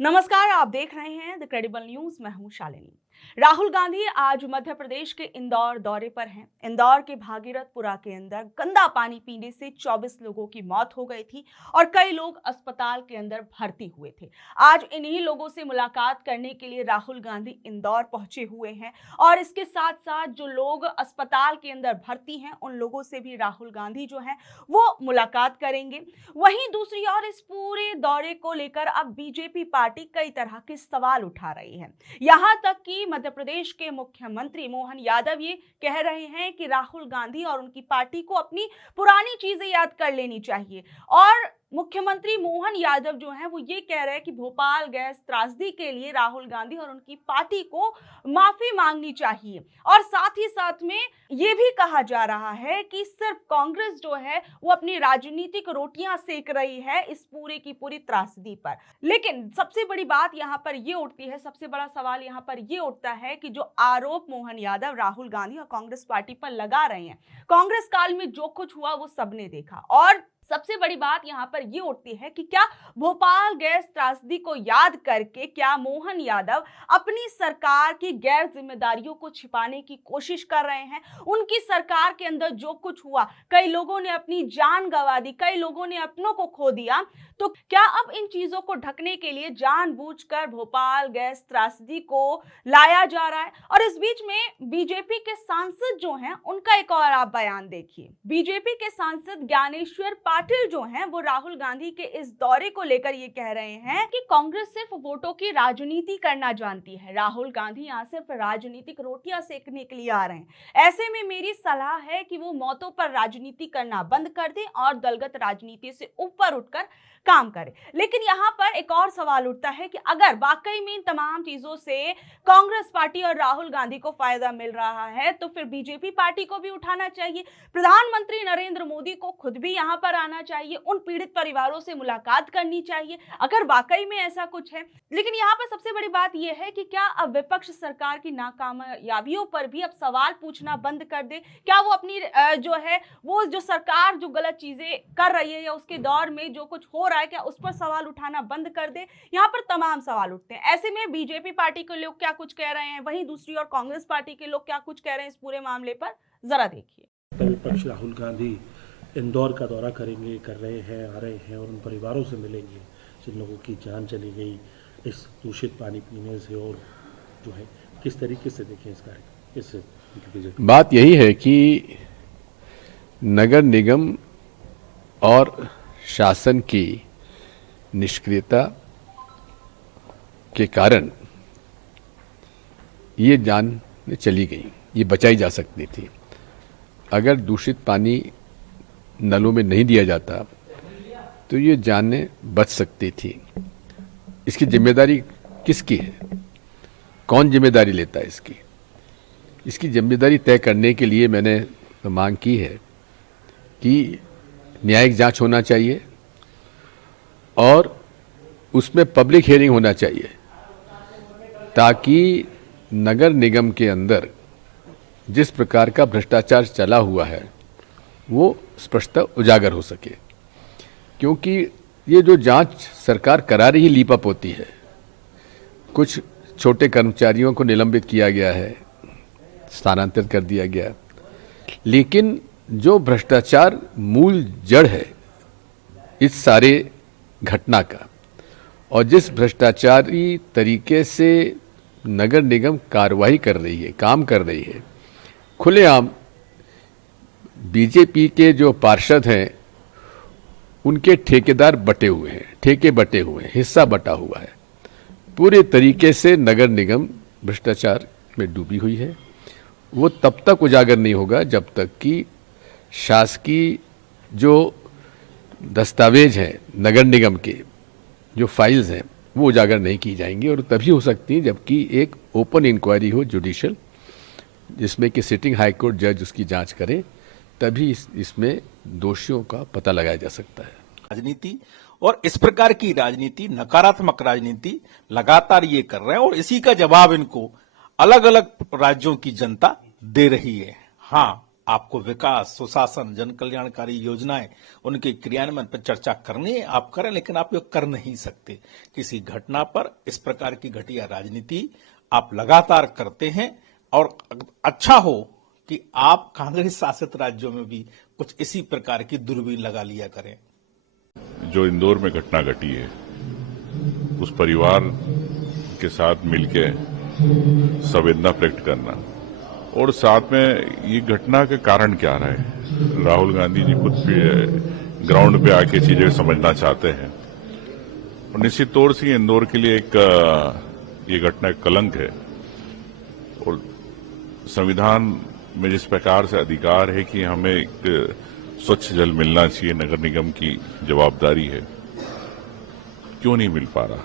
नमस्कार, आप देख रहे हैं द क्रेडिबल न्यूज। मैं हूं शालिनी। राहुल गांधी आज मध्य प्रदेश के इंदौर दौरे पर हैं। इंदौर के भागीरथपुरा के अंदर गंदा पानी पीने से 24 लोगों की मौत हो गई थी और कई लोग अस्पताल के अंदर भर्ती हुए थे। आज इन्हीं लोगों से मुलाकात करने के लिए राहुल गांधी इंदौर पहुंचे हुए हैं और इसके साथ साथ जो लोग अस्पताल के अंदर भर्ती हैं उन लोगों से भी राहुल गांधी जो है वो मुलाकात करेंगे। वहीं दूसरी ओर इस पूरे दौरे को लेकर अब बीजेपी पार्टी कई तरह के सवाल उठा रही है। यहां तक कि मध्य प्रदेश के मुख्यमंत्री मोहन यादव ये कह रहे हैं कि राहुल गांधी और उनकी पार्टी को अपनी पुरानी चीजें याद कर लेनी चाहिए और मुख्यमंत्री मोहन यादव जो हैं वो ये कह रहे हैं कि भोपाल गैस त्रासदी के लिए राहुल गांधी और उनकी पार्टी को माफी मांगनी चाहिए। और साथ ही साथ में ये भी कहा जा रहा है कि सिर्फ कांग्रेस जो है वो अपनी राजनीतिक रोटियां सेक रही है इस पूरे की पूरी त्रासदी पर। लेकिन सबसे बड़ी बात यहाँ पर ये उठती है, सबसे बड़ा सवाल यहाँ पर ये उठता है कि जो आरोप मोहन यादव राहुल गांधी और कांग्रेस पार्टी पर लगा रहे हैं, कांग्रेस काल में जो कुछ हुआ वो सबने देखा। और सबसे बड़ी बात यहां पर यह उठती है कि क्या भोपाल गैस त्रासदी को याद करके क्या मोहन यादव अपनी सरकार की गैर जिम्मेदारियों को छिपाने की कोशिश कर रहे हैं। उनकी सरकार के अंदर जो कुछ हुआ, कई लोगों ने अपनी जान गंवा दी, कई लोगों ने अपनों को खो दिया, तो क्या अब इन चीजों को ढकने के लिए जानबूझकर भोपाल गैस त्रासदी को लाया जा रहा है। और इस बीच में बीजेपी के सांसद जो हैं उनका एक और आप बयान देखिए। बीजेपी के सांसद ज्ञानेश्वर पाटिल जो हैं वो राहुल गांधी के इस दौरे को लेकर ये कह रहे हैं कि कांग्रेस सिर्फ वोटों की राजनीति करना जानती है, राहुल गांधी यहाँ सिर्फ राजनीतिक रोटियां सेकने के लिए आ रहे हैं। ऐसे में मेरी सलाह है कि वो मौतों पर राजनीति करना बंद कर दें और दलगत राजनीति से ऊपर उठकर काम करें। लेकिन यहाँ पर एक और सवाल उठता है कि अगर वाकई में इन तमाम चीजों से कांग्रेस पार्टी और राहुल गांधी को फायदा मिल रहा है तो फिर बीजेपी पार्टी को भी उठाना चाहिए। प्रधानमंत्री नरेंद्र मोदी को खुद भी यहाँ पर आना चाहिए, उन पीड़ित परिवारों से मुलाकात करनी चाहिए अगर वाकई में ऐसा कुछ है। लेकिन यहाँ पर सबसे बड़ी बात यह है कि क्या अब विपक्ष सरकार की नाकामयाबियों पर भी अब सवाल पूछना बंद कर दे। क्या वो अपनी जो है वो जो सरकार जो गलत चीजें कर रही है या उसके दौर में जो कुछ हो रहा है क्या उस पर सवाल उठाना बंद कर दे। यहाँ पर तमाम सवाल उठते हैं। ऐसे में बीजेपी पार्टी के लोग क्या कुछ कह रहे हैं, वहीं दूसरी ओर कांग्रेस पार्टी के लोग क्या कुछ कह रहे हैं इस पूरे मामले पर, जरा देखिए। विपक्ष राहुल गांधी इंदौर का दौरा करेंगे, कर रहे हैं, आ रहे हैं और उन परिवारों से मिलेंगे जिन लोगों की जान चली गई इस दूषित पानी पीने से। और जो है किस तरीके से देखें इस कार्य। बात यही है कि नगर निगम और शासन की निष्क्रियता के कारण ये जान चली गई, ये बचाई जा सकती थी। अगर दूषित पानी नलों में नहीं दिया जाता तो ये जानें बच सकती थी। इसकी जिम्मेदारी किसकी है, कौन जिम्मेदारी लेता है इसकी जिम्मेदारी तय करने के लिए मैंने मांग की है कि न्यायिक जांच होना चाहिए और उसमें पब्लिक हियरिंग होना चाहिए ताकि नगर निगम के अंदर जिस प्रकार का भ्रष्टाचार चला हुआ है वो स्पष्टतः उजागर हो सके। क्योंकि ये जो जांच सरकार करा रही लीपअप होती है, कुछ छोटे कर्मचारियों को निलंबित किया गया है, स्थानांतरित कर दिया गया, लेकिन जो भ्रष्टाचार मूल जड़ है इस सारे घटना का और जिस भ्रष्टाचारी तरीके से नगर निगम कार्रवाई कर रही है, काम कर रही है, खुलेआम बीजेपी के जो पार्षद हैं उनके ठेकेदार बटे हुए हैं, ठेके बटे हुए हैं, हिस्सा बटा हुआ है। पूरे तरीके से नगर निगम भ्रष्टाचार में डूबी हुई है। वो तब तक उजागर नहीं होगा जब तक कि शासकीय जो दस्तावेज हैं नगर निगम के, जो फाइल्स हैं, वो उजागर नहीं की जाएंगी। और तभी हो सकती है जबकि एक ओपन इंक्वायरी हो जुडिशियल, जिसमें कि सिटिंग हाई कोर्ट जज उसकी जांच करे, तभी इसमें दोषियों का पता लगाया जा सकता है। राजनीति और इस प्रकार की राजनीति, नकारात्मक राजनीति लगातार ये कर रहे हैं और इसी का जवाब इनको अलग अलग राज्यों की जनता दे रही है। हाँ, आपको विकास, सुशासन, जन कल्याणकारी योजनाएं, उनके क्रियान्वयन पर चर्चा करनी है, आप करें, लेकिन आप ये कर नहीं सकते। किसी घटना पर इस प्रकार की घटिया राजनीति आप लगातार करते हैं, और अच्छा हो कि आप कांग्रेस शासित राज्यों में भी कुछ इसी प्रकार की दूरबीन लगा लिया करें। जो इंदौर में घटना घटी है, उस परिवार के साथ मिलके संवेदना प्रकट करना, और साथ में ये घटना के कारण क्या रहा है, राहुल गांधी जी खुद भी ग्राउंड पे आके चीजें समझना चाहते हैं, और निश्चित तौर से इंदौर के लिए ये घटना एक कलंक है। और संविधान में जिस प्रकार से अधिकार है कि हमें एक स्वच्छ जल मिलना चाहिए, नगर निगम की जवाबदारी है, क्यों नहीं मिल पा रहा।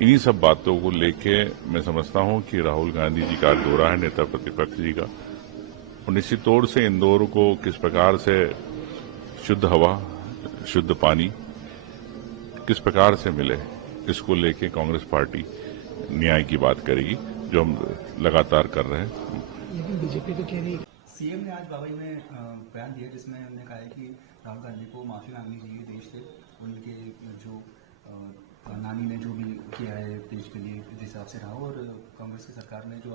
इन्हीं सब बातों को लेके मैं समझता हूं कि राहुल गांधी जी का दौरा है, नेता प्रतिपक्ष जी का, और निश्चित तौर से इंदौर को किस प्रकार से शुद्ध हवा, शुद्ध पानी किस प्रकार से मिले, इसको लेके कांग्रेस पार्टी न्याय की बात करेगी, जो हम लगातार कर रहे हैं। लेकिन बीजेपी तो कह रही है। सीएम ने आज बाबई में बयान दिया जिसमें उन्होंने कहा है कि राहुल गांधी को माफी मांगनी चाहिए देश से, उनके जो नानी ने जो भी किया है देश के लिए जिस हिसाब से रहा, और कांग्रेस की सरकार ने जो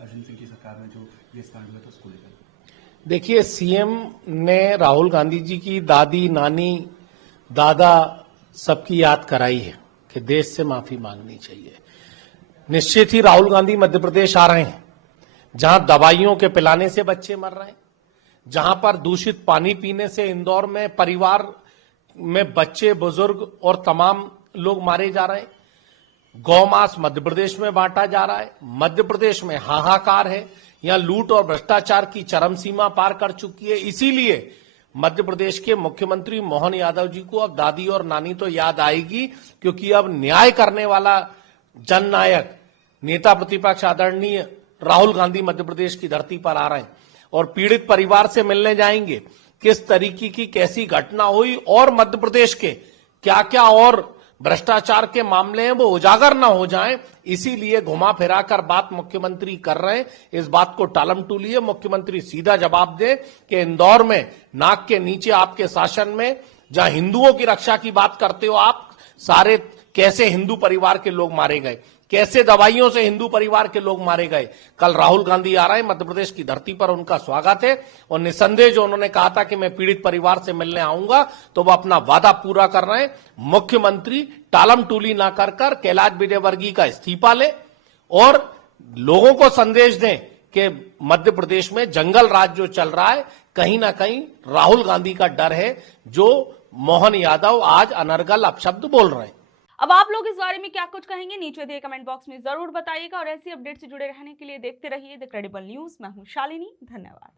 अर्जुन सिंह की सरकार में जो केस कांड हुआ था उसको लेकर। देखिए, सीएम ने राहुल गांधी जी की दादी, नानी, दादा सबकी याद कराई है कि देश से माफी मांगनी चाहिए। निश्चित ही राहुल गांधी मध्य प्रदेश आ रहे हैं, जहां दवाइयों के पिलाने से बच्चे मर रहे हैं, जहां पर दूषित पानी पीने से इंदौर में परिवार में बच्चे, बुजुर्ग और तमाम लोग मारे जा रहे हैं। गौमांस मध्य प्रदेश में बांटा जा रहा है। मध्य प्रदेश में हाहाकार है, यहां लूट और भ्रष्टाचार की चरम सीमा पार कर चुकी है। इसीलिए मध्य प्रदेश के मुख्यमंत्री मोहन यादव जी को अब दादी और नानी तो याद आएगी, क्योंकि अब न्याय करने वाला जननायक नेता प्रतिपक्ष आदरणीय राहुल गांधी मध्य प्रदेश की धरती पर आ रहे हैं और पीड़ित परिवार से मिलने जाएंगे। किस तरीके की कैसी घटना हुई और मध्य प्रदेश के क्या क्या और भ्रष्टाचार के मामले हैं वो उजागर ना हो जाएं, इसीलिए घुमा फिरा कर बात मुख्यमंत्री कर रहे हैं। इस बात को टालम टूलिए, मुख्यमंत्री सीधा जवाब दे कि इंदौर में नाक के नीचे आपके शासन में जहां हिंदुओं की रक्षा की बात करते हो आप, सारे कैसे हिंदू परिवार के लोग मारे गए, कैसे दवाइयों से हिंदू परिवार के लोग मारे गए। कल राहुल गांधी आ रहे हैं मध्य प्रदेश की धरती पर, उनका स्वागत है। और निसंदेह जो उन्होंने कहा था कि मैं पीड़ित परिवार से मिलने आऊंगा, तो वो अपना वादा पूरा कर रहे हैं। मुख्यमंत्री टालम टूली ना कर कैलाश विजयवर्गीय का इस्तीफा ले और लोगों को संदेश दें कि मध्य प्रदेश में जंगल राज जो चल रहा है, कहीं ना कहीं राहुल गांधी का डर है, जो मोहन यादव आज अनर्गल अपशब्द बोल रहे हैं। अब आप लोग इस बारे में क्या कुछ कहेंगे, नीचे दिए कमेंट बॉक्स में जरूर बताइएगा। और ऐसी अपडेट से जुड़े रहने के लिए देखते रहिए द क्रेडिबल न्यूज। मैं हूं शालिनी, धन्यवाद।